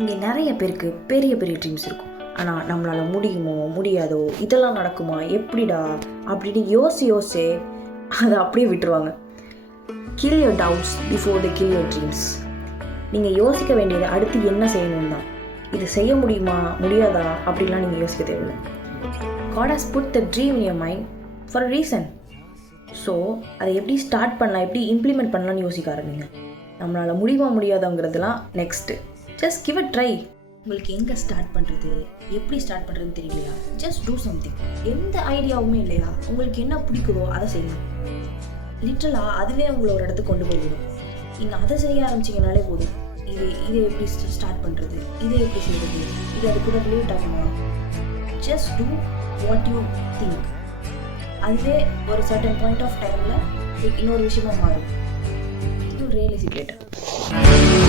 இங்கே நிறைய பேருக்கு பெரிய பெரிய ட்ரீம்ஸ் இருக்கும். ஆனால் நம்மளால் முடியுமோ முடியாதோ, இதெல்லாம் நடக்குமா, எப்படிடா அப்படின்னு யோசிச்சு அதை அப்படியே விட்டுருவாங்க. Kill your doubts before the kill your dreams. நீங்கள் யோசிக்க வேண்டியது அடுத்து என்ன செய்யணும் தான். இது செய்ய முடியுமா முடியாதா அப்படிலாம் நீங்கள் யோசிக்க தேவையில்லை. God has put the dream in your mind for a reason. So அதை எப்படி ஸ்டார்ட் பண்ணலாம், எப்படி இம்ப்ளிமெண்ட் பண்ணலான்னு யோசிக்க ஆரம்பிங்க. நம்மளால் முடியுமா முடியாதாங்கிறதுலாம் next. Just give a try. உங்களுக்கு எங்கே ஸ்டார்ட் பண்ணுறது, எப்படி ஸ்டார்ட் பண்ணுறதுன்னு தெரியலையா, ஜஸ்ட் டூ சம்திங். எந்த ஐடியாவுமே இல்லையா, உங்களுக்கு என்ன பிடிக்குதோ அதை செய்யணும். லிட்ரலாக அதுவே உங்களை ஒரு இடத்துக்கு கொண்டு போய்விடும். நீங்கள் அதை செய்ய ஆரம்பிச்சிங்கனாலே போதும். இதை எப்படி ஸ்டார்ட் பண்ணுறது, இதை எப்படி செய்கிறது, இது அது கூட ரிலேட் ஆகுமா, just do what you think. அதுவே ஒரு சர்டன் பாயிண்ட் ஆஃப் டைமில் இன்னொரு விஷயமா மாறும். You really see later.